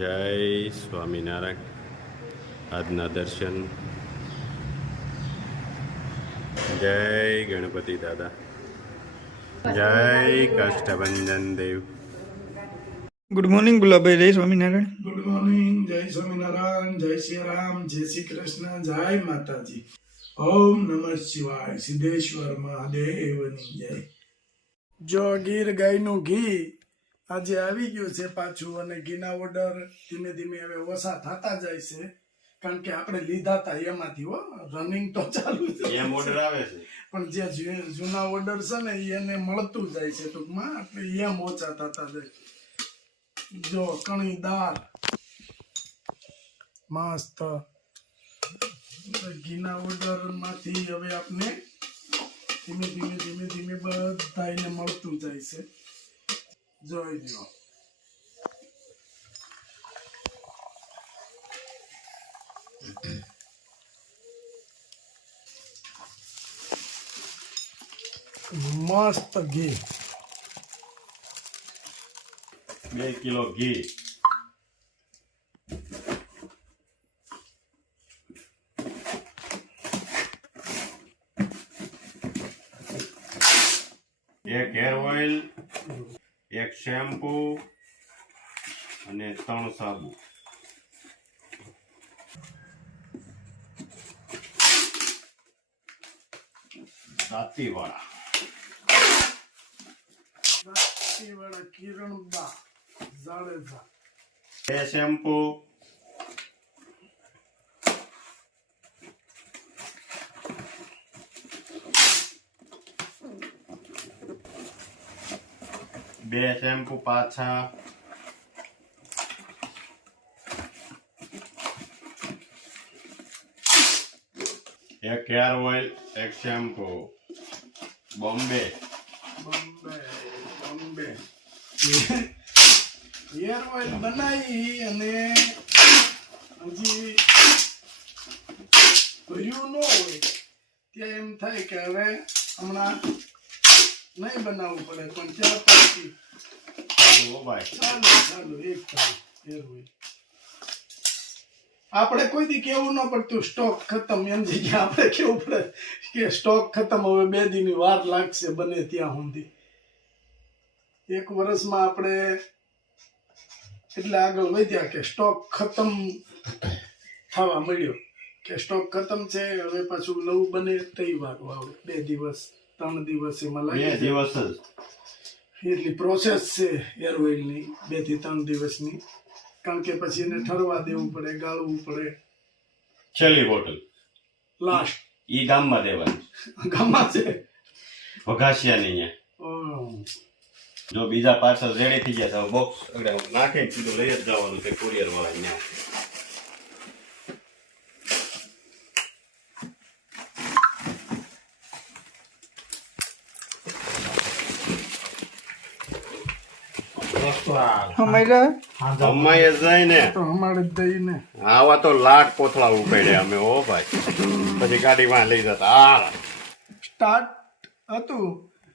જય સ્વામિનારાયણ. આજના દર્શન. જય ગણપતિ દાદા. જય કષ્ટભંજન દેવ. Good morning Gulabbhai. જય સ્વામિનારાયણ. Good morning. જય સ્વામિનારાયણ. જય શ્રી રામ. જય શ્રી કૃષ્ણ. જય માતાજી. ઓમ નમઃ શિવાય. સિદ્ધેશ્વર મહાદેવની જય. જો ગીર ગાયનું ઘી આજે આવી ગયું છે પાછું, અને ઘીના ઓર્ડર ધીમે ધીમે હવે ઓછા થતા જાય છે, કારણ કે આપણે લીધા હતા એમાંથી રનિંગ તો ચાલુ છે, એમ ઓર્ડર આવે છે, પણ જે જૂના ઓર્ડર છે ને એને મળતું જાય છે ટૂંકમાં, એટલે એમ ઓછા થતા જાય. જો કણી દાળ મસ્ત ઘીના ઓર્ડર માંથી હવે આપને ધીમે ધીમે ધીમે ધીમે બધાને મળતું જાય છે. જોઈ લો. મસ્ત ઘી. 2 કિલો ઘી. એક હેર ઓઇલ, એક શેમ્પુ અને 3 સાબુ. દાંતીવાળા કિરણબા જાડેજા. 2 શેમ્પુ, પાછા, એક હેર ઓઇલ, એક શેમ્પુ. બોમ્બે હેર ઓઇલ બનાવી અને હજી ભર્યું ન હોય ત્યાં એમ થાય કે હવે હમણાં નહીં બનાવવું પડે, પણ ત્યાં પછી ચાલો એક થાય હેર ઓઇલ. આપણે કોઈ દી કેવું ન પડતું સ્ટોક ખતમ, એમ જગ્યા આપણે કેવું પડે કે સ્ટોક ખતમ, હવે 2 દિનની વાર લાગશે બને ત્યાં સુધી. 1 વર્ષમાં આપણે એટલે આગળ વધ્યા કે સ્ટોક ખતમ થવા મળ્યો, કે સ્ટોક ખતમ છે, હવે પાછું નવું બને તઈ વારો આવે. 2 દિવસ 3 દિવસ એમાં લાગે. 2 દિવસ જ એટલી પ્રોસેસ છે હેર ઓઇલની, 2 થી 3 દિવસની, કારણ કે પછી એને ઠરવા દેવું પડે, ગાળવું પડે. છેલ્લી બોટલ લાસ્ટ ઈ ગામમાં દેવાની. ગામમાં છે વઘાસિયા ની અહીંયા. જો બીજા પાર્સલ રેડી થઈ ગયા છે, બોક્સ નાખીને સીધું લઈ જ જવાનું છે કુરિયર વાળા ને. અમાય જાય ને તો અમારે દઈ ને આવા તો લાટ કોથળા ઉપાડે અમે. ઓ ભાઈ, પછી ગાડીમાં લઈ જતા. સ્ટાર્ટ હતું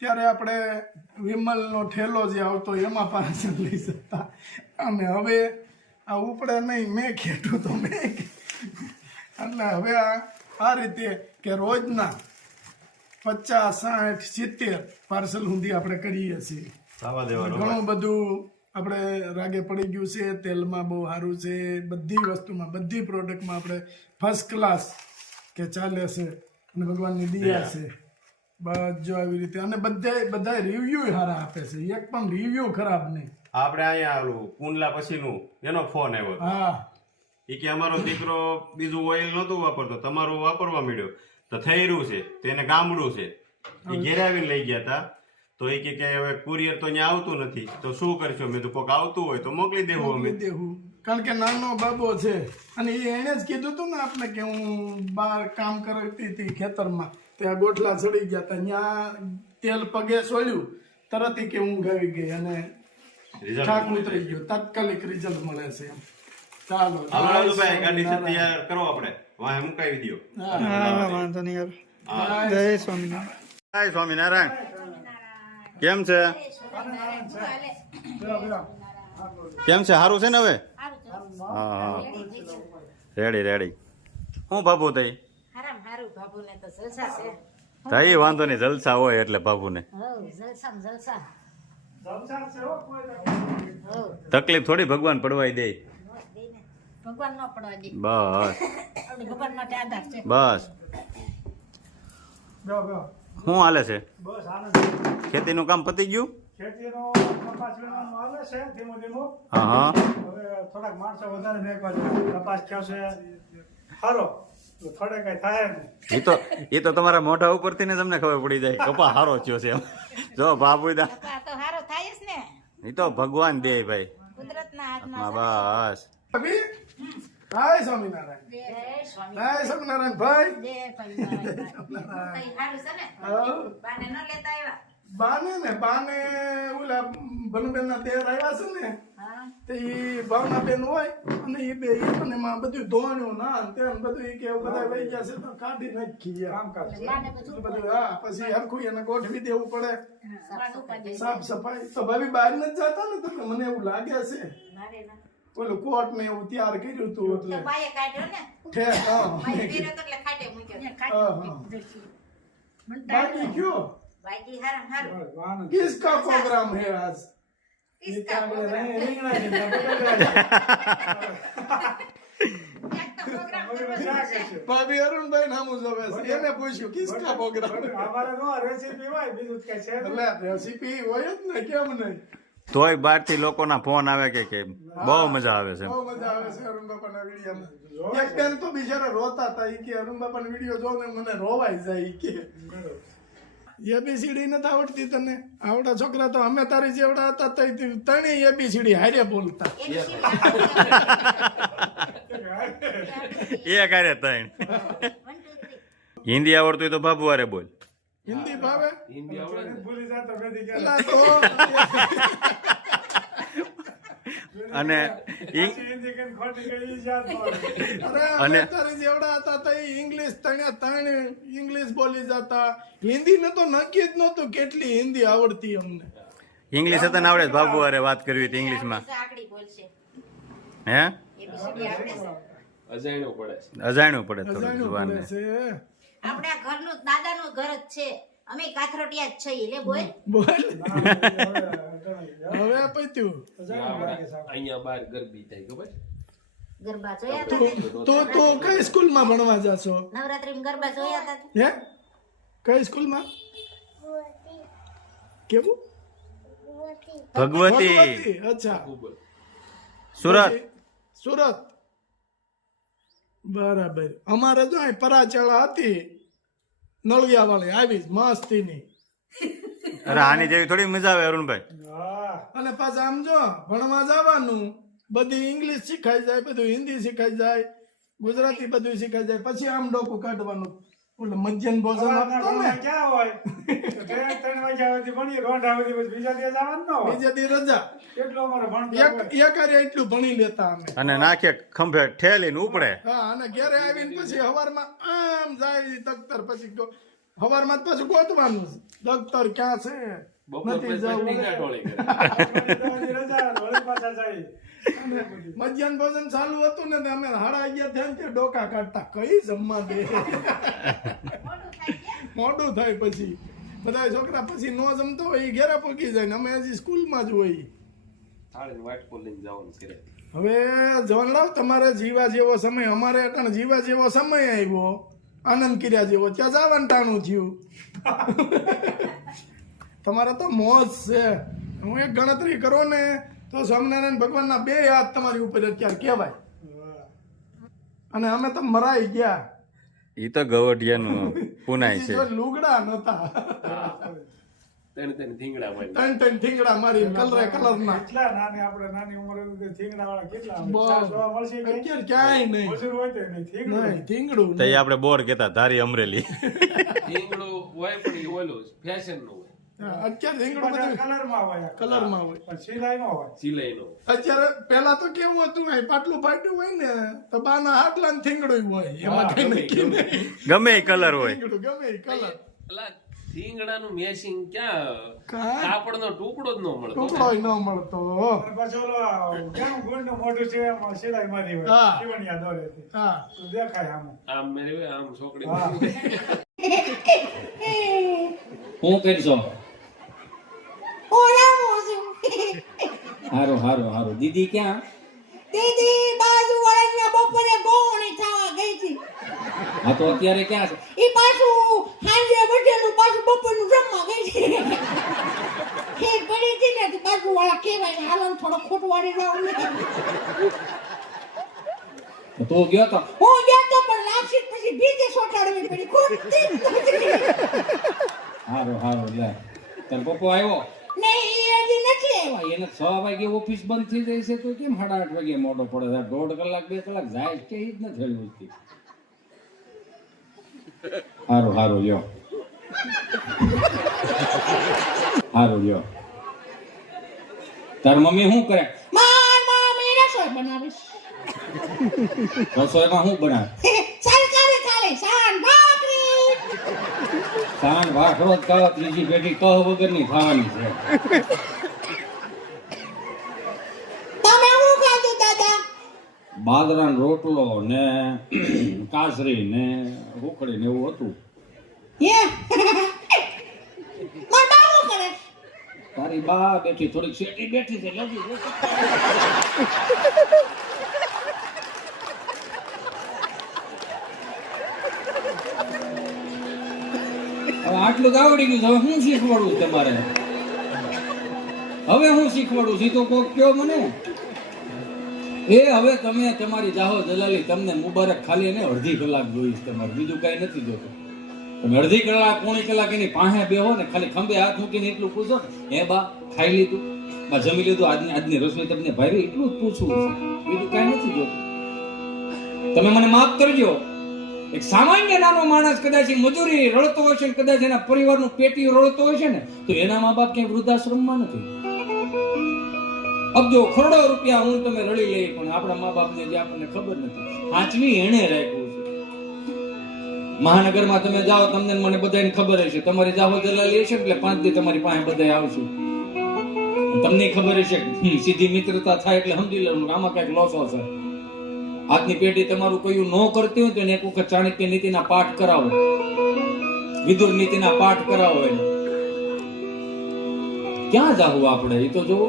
ત્યારે આપણે વિમલનો ઠેલો જે આવતો એમાં પાર્સલ લઈ જતા, અને હવે આ ઉપડે નહીં, મેં ખેડું તો મેં એટલે હવે આ રીતે કે રોજના 50, 60, 70 પાર્સલ સુધી આપણે કરીએ છીએ. ઘણું બધું આપણે રાગે પડી ગયું છે. તેલમાં બહુ સારું છે, બધી વસ્તુમાં, બધી પ્રોડક્ટમાં આપણે ફર્સ્ટ ક્લાસ કે ચાલે છે, અને ભગવાનની દયા છે બસ. જો આવી રીતે, અને બધા રિવ્યુ સારા આપે છે, એક પણ રિવ્યુ ખરાબ નહીં. આપણે અહીંયા આવું કુંડલા પછીનું એનો ફોન આવ્યો. હા, એ કે અમારો દીકરો બીજું ઓઇલ નહોતું વાપરતો, તમારું વાપરવા માંડ્યો તો થઈ રહ્યું છે, તેને ગામડું છે, એ ઘેરે આવીને લઈ ગયા હતા. તો એ કે હવે કુરિયર તો અહીંયા આવતું નથી, તો શું કરશો? મેં તો કોક આવતું હોય તો મોકલી દેવું અમે. કારણ કે નાનો બાબો છે, અને એને જ કીધું હતું ને આપણે કે હું બહાર કામ કરતી હતી ખેતરમાં, ત્યાં ગોઠલા ચડી ગયા હતા, ત્યાં તેલ પગે સોળ્યું, તરત કે ઊંઘ આવી ગઈ અને થાક ઉતરી ગયો. તાત્કાલિક રિઝલ્ટ મળે છે એમ. ચાલો ગાડી તૈયાર કરો, આપણે વાહે મુકાવી દો. વાંધો નહીં. જય સ્વામિનારાયણ. જય સ્વામિનારાયણ. કેમ છે? કેમ છે? સારું છે ને? હવે હા હા રેડી રેડી હું બાબુ તઈ હારામ હારું બાબુને તો જલસા છે. તઈ વાંધો નહીં જલસા હોય એટલે બાબુને હવ જલસા ને જલસા. હવ તકલીફ થોડી ભગવાન પડવાઈ દે ભગવાન નો પડવા દે. બસ આપણે ભગવાન માટે આધાર છે. બસ ગયો ગયો શું હાલે છે બસ આનંદ. ખેતીનું કામ પતી ગયું ખેતીનો કપાસ વીણવાનું હાલે છે ધીમું ધીમું. હા હા હવે થોડાક માણસો વધારે ભેગવા છે. કપાસ થયો છે સારો તો થોડે કઈ થાય નહીં. એ તો તમારા મોઢા ઉપરથી ને તમને ખબર પડી જાય કપા હારો થયો છે એમ. જો બાબુ દા આ તો હારો થાય જ ને. એ તો ભગવાન દે ભાઈ કુદરતના હાથમાં બસ અભી હાય સ્વામિનારાયણ. છે. જય સ્વામી. હાય સ્વામિનારાયણ ભાઈ. જય સ્વામિનારાયણ. તઈ હારું છે ને? હા. બાને ન લેતા આવ્યા? બાને ઓલા બનુબેન ના તેર આવ્યા છે ને હા. તે ઈ ભાવનાબેન હોય અને ઈ બે ઈ પણ એમાં બધું ધોવાનું ના ને તેમ બધું ઈ કે બધા વહી ગયા છે તો કાઢી નાખી કામકાજ એટલે બાને બધું બધું હા પછી હરખું એને ગોઠવી દેવું પડે સાફ સફાઈ. સાફ સફાઈ તો ભાભી બહાર નથી જતા ને તો મને એવું લાગે છે મારે ના. ઓલું કોટ ને એવું તૈયાર કર્યું હતું તો એટલે બાએ કાઢ્યો ને. ઠેક હા બાઈ પહેર્યો તો એટલે ખાટે મૂક્યો. બાકી કયો બાકી હારામ હારું. किसका प्रोग्राम है आज કિસકા પ્રોગ્રામ? એક તો પ્રોગ્રામ કરવો જ છે. ભાભી અરુણભાઈ નામું જોવે છે એને પૂછ્યું કિસકા પ્રોગ્રામ અમારે નો રેસીપી હોય બીજું જ કઈ છે નહીં. એટલે રેસીપી હોય જ ને કેમ નહીં તોય બહારથી લોકોના ફોન આવે કે બહુ મજા આવે છે બહુ મજા આવે છે અરુણ બાપાના વિડીયોમાં એક બેન તો બિચારા રોતા હતા ઈ કે અરુણ બાપાનો વિડીયો જોઈને મને રોવાઈ જાય ઈ કે એબીસીડી નથી આવડતી તને આવડા છોકરા તો અમે તારી જેવડા હતા તો તણી એબીસીડી હારે બોલતા એની સીડી એ કાર્ય તૈણ 1 2 3. હિન્દી આવડતું હોય તો બાબુ વારે બોલ હિન્દી ભાવે ભૂલી જતો બધી કે એલા તો અને હિન્દી કે ખોટી કઈ ઈ યાદ ન આવે. અરે અમે તારી જેવડા હતા તો ઇંગ્લિશ ત્રણ ઇંગ્લિશ બોલી જતા હિન્દી ને તો નક્કી જ નહોતું કેટલી હિન્દી આવડતી અમને ઇંગ્લિશ હતા ને આવડે છે બાબુ વારે વાત કરવી હતી ઇંગ્લિશમાં આકડી બોલશે. હે એબીસીડી આવડે છે. અજાણ્યું પડે થોડું અજાણ્યું જુવાનને પડે છે આપણે આ ઘરનું દાદાનું ઘર જ છે. અમે કાથરોટિયા જ છીએ. લે બોલ. બોલ હવે પત્યું અહીંયા બાર ગરબી થાય ખબર ગરબા જોયા હતા તે? તો કઈ સ્કૂલમાં ભણવા જાશો નવરાત્રીમાં ગરબા જોયા હતા તે? હે કઈ સ્કૂલમાં કેવું ભગવતી ભગવતી અચ્છા સુરત પછી સુરત બરાબર અમારે જો અહીં પરાચેલા હતી નળિયા વાળી આવી મસ્તીની અરે આની જેવી થોડી મજા આવે અરુણભાઈ હા અને પાછા આમ જો ભણવા જવાનું બધી ઇંગ્લિશ શીખાઈ જાય બધું હિન્દી શીખાઈ જાય ગુજરાતી બધું શીખાઈ જાય પછી આમ ડોકું કાઢવાનું ઓલે મધ્યાહન ભોજન સવારના આપતો ને ઘરમાં ક્યાં હોય તો 3 વાગ્યા સુધી ભણી રોંઢા સુધી પછી બીજા દિવસ આવવાનું ન હોય બીજે દી રજા કેટલો અમારે ભણતો હોય. એક હારે એટલું ભણી લેતા અમે અને નાખે ખંભે ઠેલીને ઉપડે હા અને ઘરે આવીને પછી હવારમાં આમ જાય દફતર પછી હવારમાં જ પાછું ગોતવાનું દફતર ક્યાં છે નથી જવું અઠવાડિયાની રજા વળી પાછા જાય મધ્યાહન ભોજન ચાલુ હતું ને તો અમે 11:30 થયા ને તે ડોકા કાઢતા કઈ જમવા દે મોડું થાય પછી બધા છોકરા પછી નો જમતો હોય ઈ ઘેરે પહોંચી જાય ને અમે હજી સ્કૂલમાં જ હોય હવે જવાનલાલ તમારે જીવા જેવો સમય અમારે અટાણે જીવા જેવો સમય આવ્યો આનંદ કર્યા જેવો ત્યાં જવાનું ટાણું થયું તમારે તો મોજ છે હું એક ગણતરી કરો ને તો સ્વામિનારાયણ ભગવાનના 2 હાથ તમારી ઉપર અત્યારે કહેવાય અને અમે તો મરાઈ ગયા ઈ તો ગવટિયાનું પુનાય છે બીજી જો લુગડા નતા ત્રણ થીંગડા મારી કલરના કેટલા નાની આપણે નાની ઉંમરે થીંગડા વાળા કેટલા આવે? બહુ. ચાર જોવા મળશે કે? અત્યારે ક્યાંય નહીં મજૂર હોય તો નહીં થીંગડું. નહીં થીંગડું તો એ આપણે બોર કેતા ધારી અમરેલી અત્યારે થીંગડું બધા બધું કલરમાં હોય કલરમાં હોય પણ સિલાઈ ન હોય અત્યારે પેલા તો કેવું હતું અહીં પાટલું ફાટ્યું હોય ને તો બાના હાટલા ને થીંગડું હોય એમાં કઈ નક્કી નહીં ગમે એ કલર હોય થીંગડું ગમે એ કલર શિંગડાનું મેસિંગ ક્યાં કાંઈ કાપડનો ટુકડો જ ન મળતો ટુકડોય ન મળતો અને પાછું ઓલો કેમ ગુંડનું મોઢું છે એમાં સિલાઈ મારી હોય હા. શિવણિયા દોરેથી. હા તો દેખાય આમ. આમ મેળવે આમ છોકરી હા. હું કરશો હારો હારો હારો દીદી ક્યાં દીદી બાજુ વાળાના બપોરે ગોવણી થવા ગઈ હતી. હા તો અત્યારે ક્યાં છે ઈ પાછું હાંજે વઢેલું પાછું બપોરનું જમવા ગઈ છે. ખીર પડી હતી ને તો બાજુ વાળા કહેવાય ને હાલો ને થોડો ખોટ વાળી જાવ ને. તો ગયો તો હું ગયા તો પણ લાપસી પછી બીજે સોટાડવી પડી ખૂટતી જ નથી. હારો હારો લે તાર પપ્પો આવ્યો નહીં એ હજી નથી આવ્યા. એને 6 વાગે ઓફિસ બંધ થઈ જાય છે તો કેમ 8:30 વાગે મોડો પડે છે 1.5 કલાક 2 કલાક જાય કે ઈ જ નથી હળવું હારો હારો લ્યો હારો લ્યો તાર મમ્મી શું કરે મામી રસોઈ બનાવીશ. રસોઈમાં શું બનાવે સરકારી થાળી શાન ભાખરી. સાન વાખરો કહ ત્રીજી પેઢી કહ વગરની ખાવાની છે તમે શું ખાધું દાદા? બાજરાનો રોટલો ને કાસરી ને ઉખડી ને એવું હતું હે માર બા શું કરે? તારી બા બેઠી થોડીક શેટી બેઠી છે લગી હવે આટલું જ આવડી ગયું હવે હું શીખવાડું તમારે હવે હું શીખવાડું છું તો કોક કયો મને એ હવે તમે તમારી જાહો દલાલી તમને મુબારક ખાલી એને અડધી કલાક જોઈશ તમારે બીજું કઈ નથી જોતું તમે અડધી કલાક પોણી કલાક એની પાસે બેહો ને ખાલી ખંભે હાથ મૂકીને એટલું પૂછો ને હે બા ખાઈ લીધું બા જમી લીધું આજની રસોઈ તમને ભાવી એટલું જ પૂછવું છે બીજું કઈ નથી જોતું તમે મને માફ કરજો એક સામાન્ય નાનો માણસ કદાચ મજૂરી રળતો હોય છે કદાચ એના પરિવારનું પેટી રળતો હોય છે ને તો એના મા બાપ ક્યાંય વૃદ્ધાશ્રમમાં નથી અબજો કરોડો રૂપિયા હું તમે રળી લઈ પણ આપણા મા બાપને જે આપણને ખબર નથી આચવી એને રાખ્યું છે મહાનગરમાં તમે જાઓ તમને મને બધાને ખબર હશે તમારી જાહો દલાલી હશે એટલે 5 દી તમારી પાસે બધા આવશું તમને ખબર હશે સીધી મિત્રતા થાય એટલે સમજી લેવાનું આમાં કઈક લોસો છે આજની પેઢી તમારું કયું ન કરતી હોય તો એને એક વખત ચાણક્ય નીતિના પાઠ કરાવો વિદુર નીતિના પાઠ કરાવો એને ક્યાં જાવું આપણે એ તો જોવો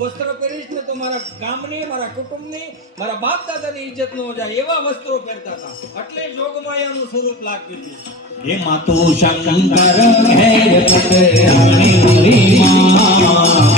વસ્ત્ર પહેરીશ ને તો મારા ગામની મારા કુટુંબની મારા બાપ દાદાની ઇજ્જત ન જાય એવા વસ્ત્રો પહેરતા હતા એટલે જોગમાયાનું સ્વરૂપ લાગતું હતું એ માતુ શંકર હે પટરાણી માં